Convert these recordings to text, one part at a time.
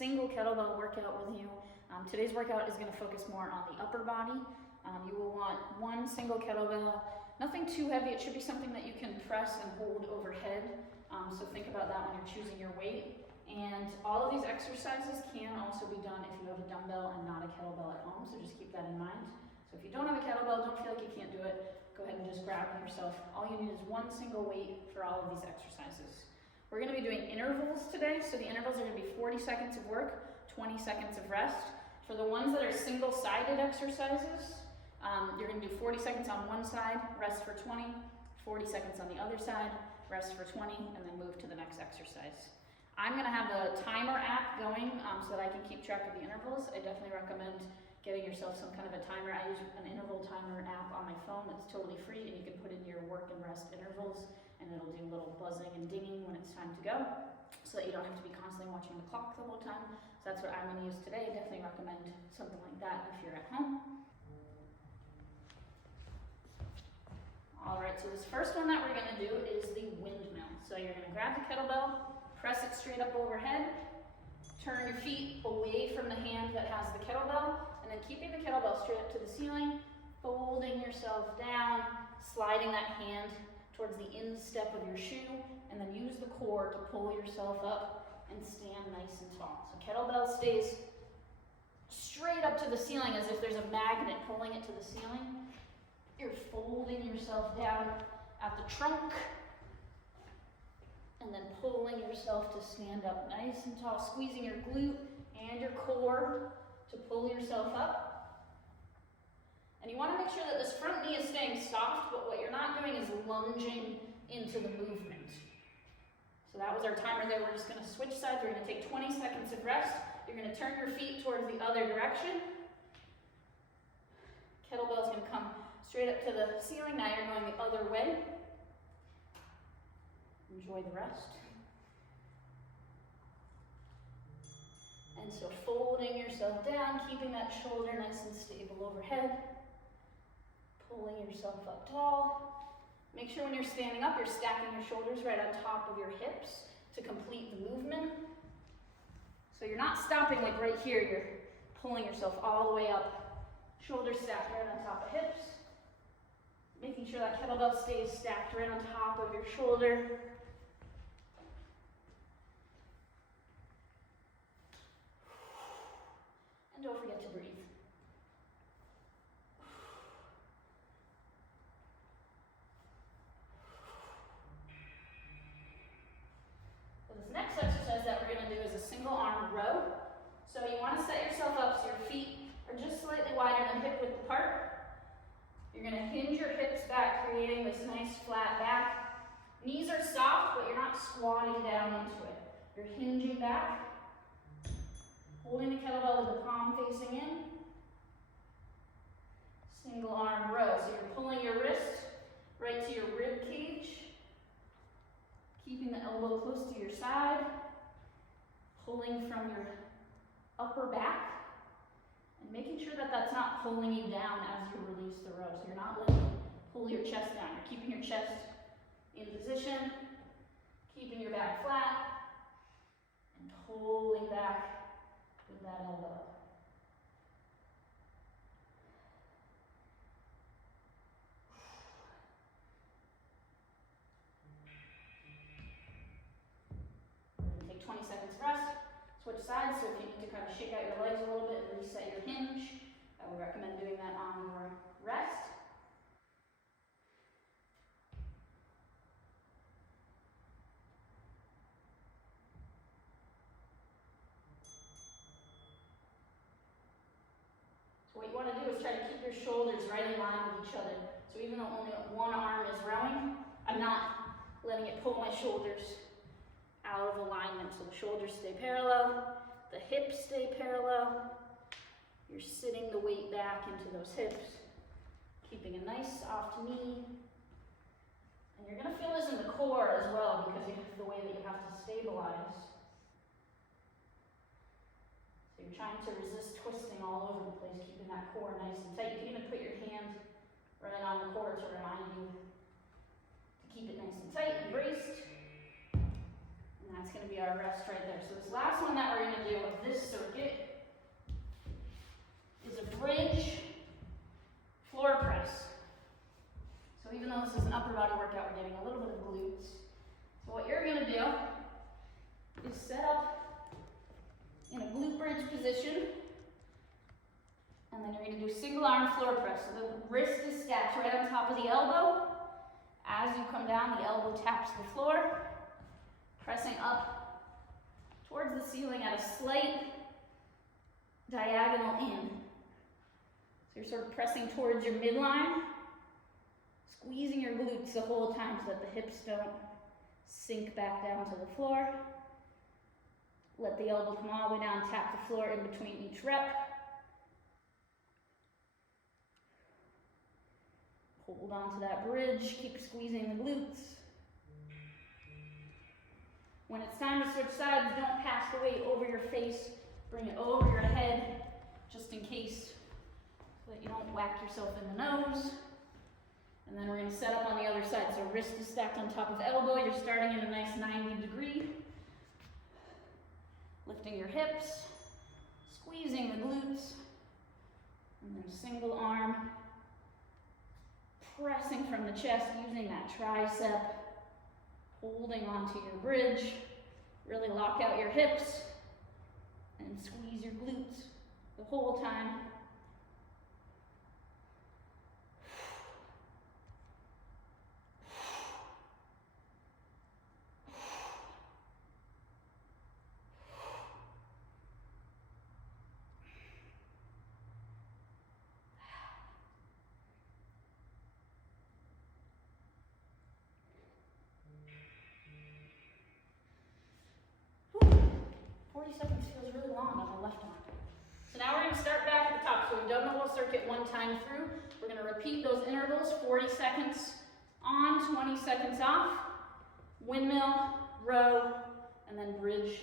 single kettlebell workout with you. Today's workout is going to focus more on the upper body. You will want one single kettlebell, nothing too heavy. It should be something that you can press and hold overhead. So think about that when you're choosing your weight. And all of these exercises can also be done if you have a dumbbell and not a kettlebell at home, so just keep that in mind. So if you don't have a kettlebell, don't feel like you can't do it, go ahead and just grab it yourself. All you need is one single weight for all of these exercises. We're going to be doing intervals today, so the intervals are going to be 40 seconds of work, 20 seconds of rest. For the ones that are single-sided exercises, you're going to do 40 seconds on one side, rest for 20, 40 seconds on the other side, rest for 20, and then move to the next exercise. I'm going to have the timer app going so that I can keep track of the intervals. I definitely recommend getting yourself some kind of a timer. I use an interval timer app on my phone that's totally free, and you can put in your work and rest intervals, and it'll do little buzzing and dinging when it's time to go, so that you don't have to be constantly watching the clock the whole time. So that's what I'm going to use today. I definitely recommend something like that if you're at home. Alright, so this first one that we're going to do is the windmill. So you're going to grab the kettlebell, press it straight up overhead, turn your feet away from the hand that has the kettlebell, and then keeping the kettlebell straight up to the ceiling, folding yourself down, sliding that hand towards the instep of your shoe, and then use the core to pull yourself up and stand nice and tall. So kettlebell stays straight up to the ceiling as if there's a magnet pulling it to the ceiling. You're folding yourself down at the trunk, and then pulling yourself to stand up nice and tall, squeezing your glute and your core to pull yourself up. And you want to make sure that this front knee is staying soft, but what you're not doing is lunging into the movement. So that was our timer there. We're just going to switch sides. We're going to take 20 seconds of rest. You're going to turn your feet towards the other direction. Kettlebell is going to come straight up to the ceiling. Now you're going the other way. Enjoy the rest. And so folding yourself down, keeping that shoulder nice and stable overhead. Pulling yourself up tall. Make sure when you're standing up, you're stacking your shoulders right on top of your hips to complete the movement. So you're not stopping like right here, you're pulling yourself all the way up. Shoulders stacked right on top of hips. Making sure that kettlebell stays stacked right on top of your shoulder. And don't forget to breathe. So this next exercise that we're going to do is a single arm row. So you want to set yourself up so your feet are just slightly wider than hip width apart. You're going to hinge your hips back, creating this nice flat back. Knees are soft, but you're not squatting down into it. You're hinging back, holding the kettlebell with the palm facing in. Single arm row. So you're pulling your wrist right to your rib cage, keeping the elbow close to your side, pulling from your upper back, and making sure that that's not pulling you down as you release the row. So you're not letting it pull your chest down. You're keeping your chest in position, keeping your back flat, and pulling back with that elbow. We're going to take 20 seconds rest. Switch sides, so if you need to kind of shake out your legs a little bit and reset your hinge, I would recommend doing that on your rest. So what you want to do is try to keep your shoulders right in line with each other. So even though only one arm is rowing, I'm not letting it pull my shoulders out of alignment. So the shoulders stay parallel. The hips stay parallel. You're sitting the weight back into those hips, keeping a nice soft knee. And you're going to feel this in the core as well because of the way that you have to stabilize. So you're trying to resist twisting all over the place, keeping that core nice and tight. You can even put your hand right on the core to remind you to keep it nice and tight and braced. And And that's going to be our rest right there. So this last one that we're going to do of this circuit is a bridge floor press. So even though this is an upper body workout, we're getting a little bit of glutes. So what you're going to do is set up in a glute bridge position, and then you're going to do single arm floor press. So the wrist is stacked right on top of the elbow. As you come down, the elbow taps the floor, pressing up towards the ceiling at a slight diagonal in. So you're sort of pressing towards your midline, squeezing your glutes the whole time so that the hips don't sink back down to the floor. Let the elbow come all the way down, tap the floor in between each rep. Hold on to that bridge, keep squeezing the glutes. When it's time to switch sides, don't pass the weight over your face, bring it over your head, just in case, so that you don't whack yourself in the nose. And then we're going to set up on the other side. So wrist is stacked on top of elbow, you're starting in a nice 90-degree. Lifting your hips, squeezing the glutes, and then single arm, pressing from the chest, using that tricep, holding onto your bridge. Really lock out your hips and squeeze your glutes the whole time. Whew. 40 seconds feels really long on the left arm. So now we're going to start back at the top. So we've done the whole circuit one time through. We're going to repeat those intervals, 40 seconds on, 20 seconds off, windmill, row, and then bridge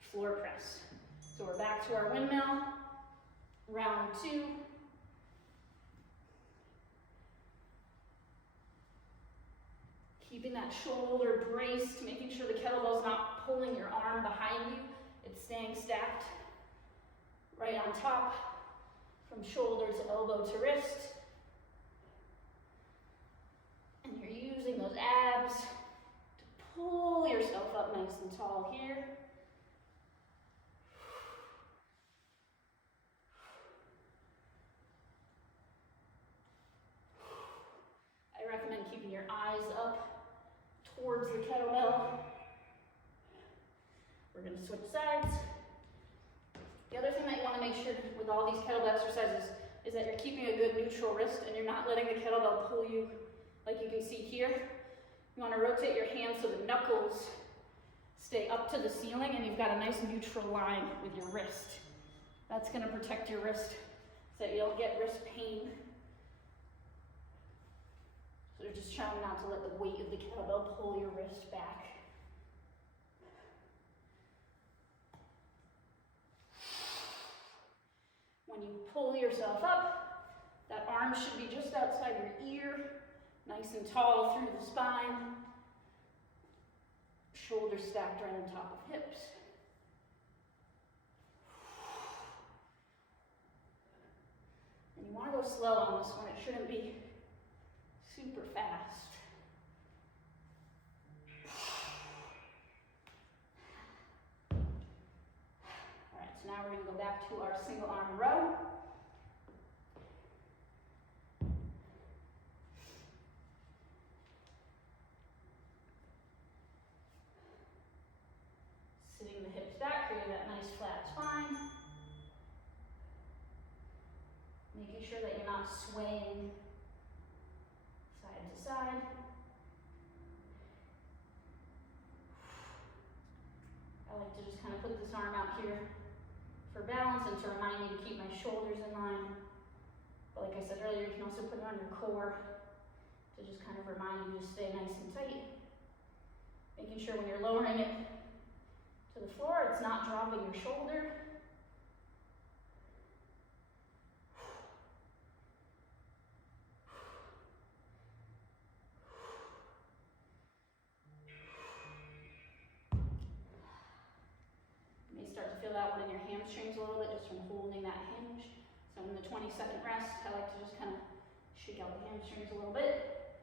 floor press. So we're back to our windmill, round 2. Keeping that shoulder braced, making sure the kettlebell's not pulling your arm behind you. It's staying stacked right on top, from shoulder to elbow to wrist. And you're using those abs to pull yourself up nice and tall here. I recommend keeping your eyes up towards the kettlebell. We're going to switch sides. The other thing that you want to make sure with all these kettlebell exercises is that you're keeping a good neutral wrist and you're not letting the kettlebell pull you like you can see here. You want to rotate your hands so the knuckles stay up to the ceiling and you've got a nice neutral line with your wrist. That's going to protect your wrist so that you don't get wrist pain. So you're just trying not to let the weight of the kettlebell pull your wrist back. When you pull yourself up, that arm should be just outside your ear, nice and tall through the spine. Shoulders stacked right on top of hips. And you want to go slow on this one. It shouldn't be super fast. All right, so now we're going to go back to our single arm row. Sitting the hips back, creating that nice flat spine. Making sure that you're not swaying side to side. I like to just kind of put this arm out here for balance and to remind me to keep my shoulders in line. But like I said earlier, you can also put it on your core to just kind of remind you to stay nice and tight. Making sure when you're lowering it to the floor, it's not dropping your shoulder. hamstrings a little bit just from holding that hinge. So in the 20-second rest, I like to just kind of shake out the hamstrings a little bit.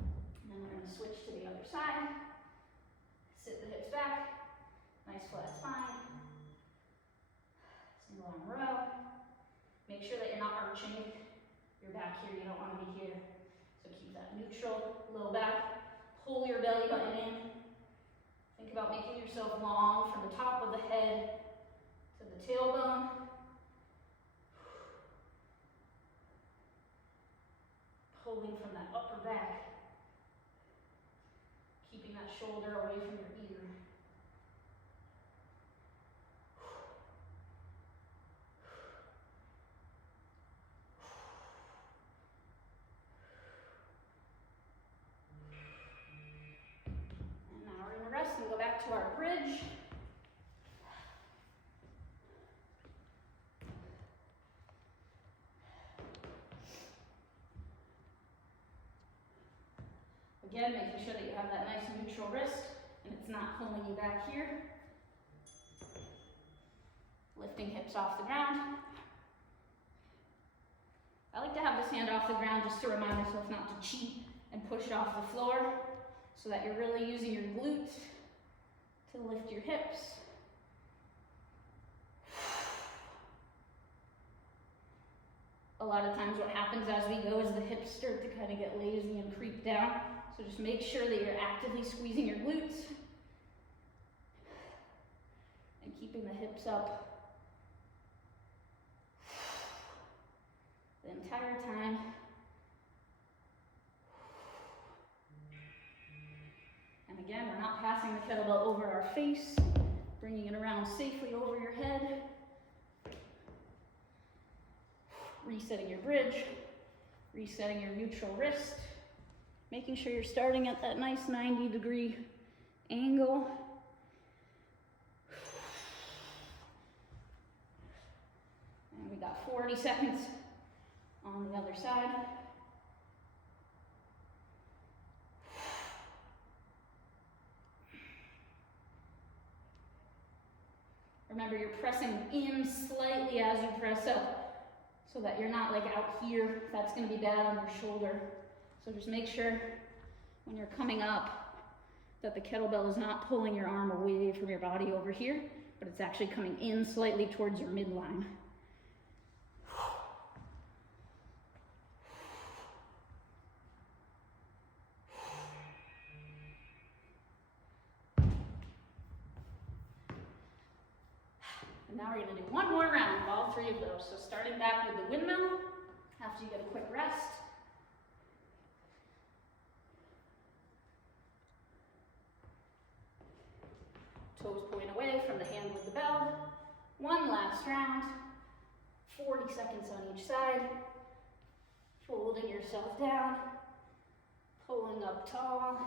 And then we're going to switch to the other side. Sit the hips back. Nice flat spine. Single arm row. Make sure that you're not arching your back here. You don't want to be here. So keep that neutral, low back. Pull your belly button in. Think about making yourself long from the top of the head to the tailbone. Pulling from that upper back. Keeping that shoulder away from your ear. And now we're going to rest and go back to our bridge. Again, making sure that you have that nice neutral wrist and it's not pulling you back here. Lifting hips off the ground. I like to have this hand off the ground just to remind myself not to cheat and push off the floor so that you're really using your glutes to lift your hips. A lot of times what happens as we go is the hips start to kind of get lazy and creep down. So just make sure that you're actively squeezing your glutes and keeping the hips up the entire time. And again, we're not passing the kettlebell over our face, bringing it around safely over your head. Resetting your bridge, resetting your neutral wrist. Making sure you're starting at that nice 90-degree angle. And we got 40 seconds on the other side. Remember, you're pressing in slightly as you press up so that you're not like out here. That's going to be bad on your shoulder. So just make sure when you're coming up that the kettlebell is not pulling your arm away from your body over here, but it's actually coming in slightly towards your midline. And now we're going to do one more round of all three of those. So starting back with the windmill, after you get a quick rest. Toes point away from the hand with the bell. One last round. 40 seconds on each side. Folding yourself down. Pulling up tall.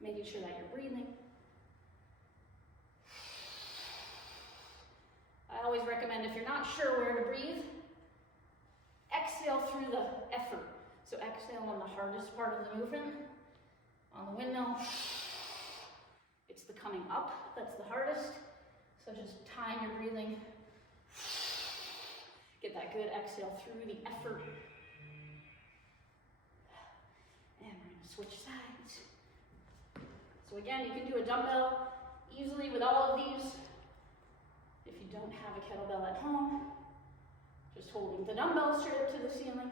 Making sure that you're breathing. I always recommend, if you're not sure where to breathe, exhale through the effort. So exhale on the hardest part of the movement. On the windmill, it's the coming up that's the hardest. So just time your breathing. Get that good exhale through the effort. And we're going to switch sides. So again, you can do a dumbbell easily with all of these. If you don't have a kettlebell at home, just holding the dumbbell straight up to the ceiling.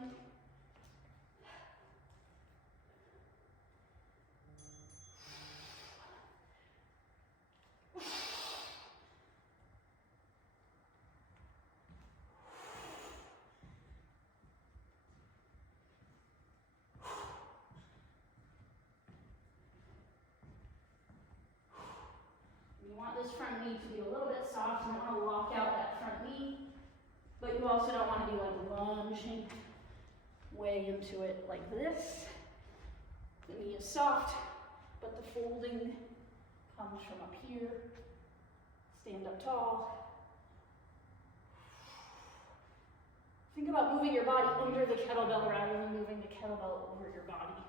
You want this front knee to be a little bit soft. You don't want to lock out that front knee, but you also don't want to be like lunging way into it like this. The knee is soft, but the folding comes from up here. Stand up tall. Think about moving your body under the kettlebell rather than moving the kettlebell over your body.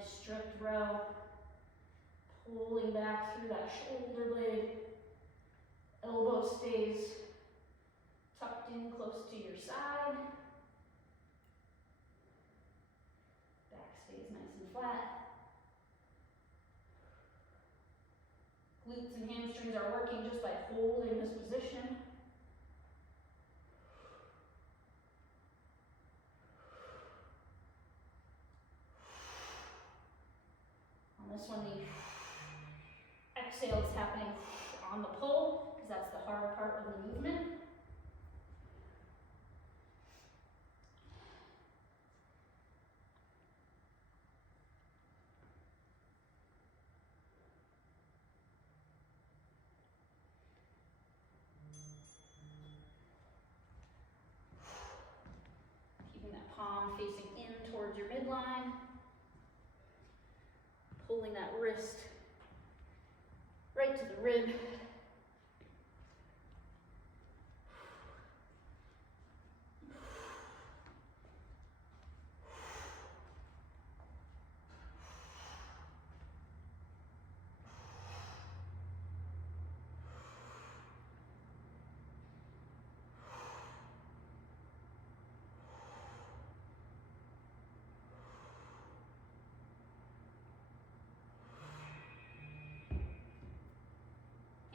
nice strict row. Pulling back through that shoulder blade. Elbow stays tucked in close to your side. Back stays nice and flat. Glutes and hamstrings are working just by holding this position. On this one, the exhale is happening on the pull, because that's the hard part of the movement. Keeping that palm facing in towards your midline. Pulling that wrist right to the rib.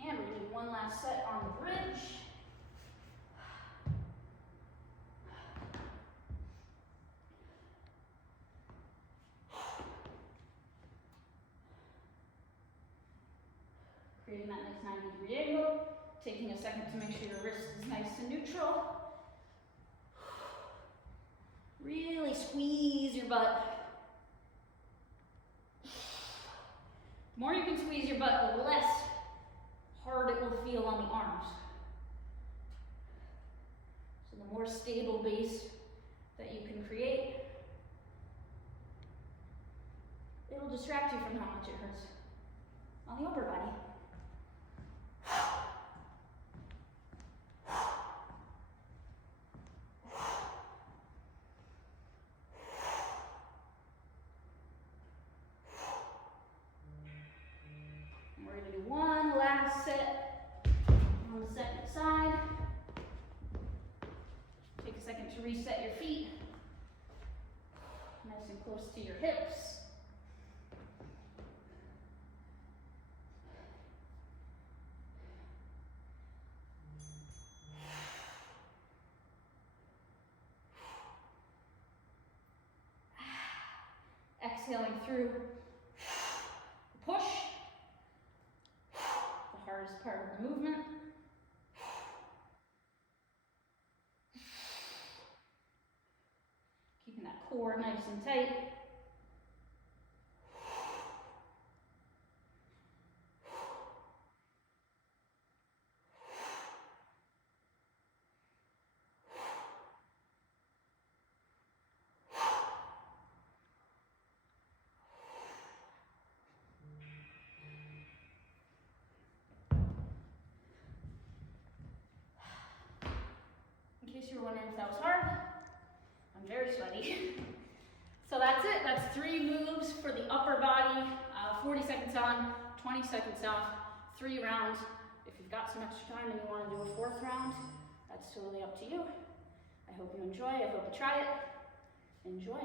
And we're going to do one last set on the bridge. Creating that nice 90-degree angle. Taking a second to make sure your wrist is nice and neutral. Really squeeze your butt. The more you can squeeze your butt, the less hard it will feel on the arms. So the more stable base that you can create, it'll distract you from how much it hurts on the upper body. And we're going to do one last set on the second side. Take a second to reset your feet. Nice and close to your hips. Exhaling through the push, the hardest part of the movement. Keeping that core nice and tight. In case you were wondering if that was hard, I'm very sweaty. So that's it. That's 3 moves for the upper body. 40 seconds on, 20 seconds off, 3 rounds. If you've got some extra time and you want to do a 4th round, that's totally up to you. I hope you enjoy. I hope you try it. Enjoy.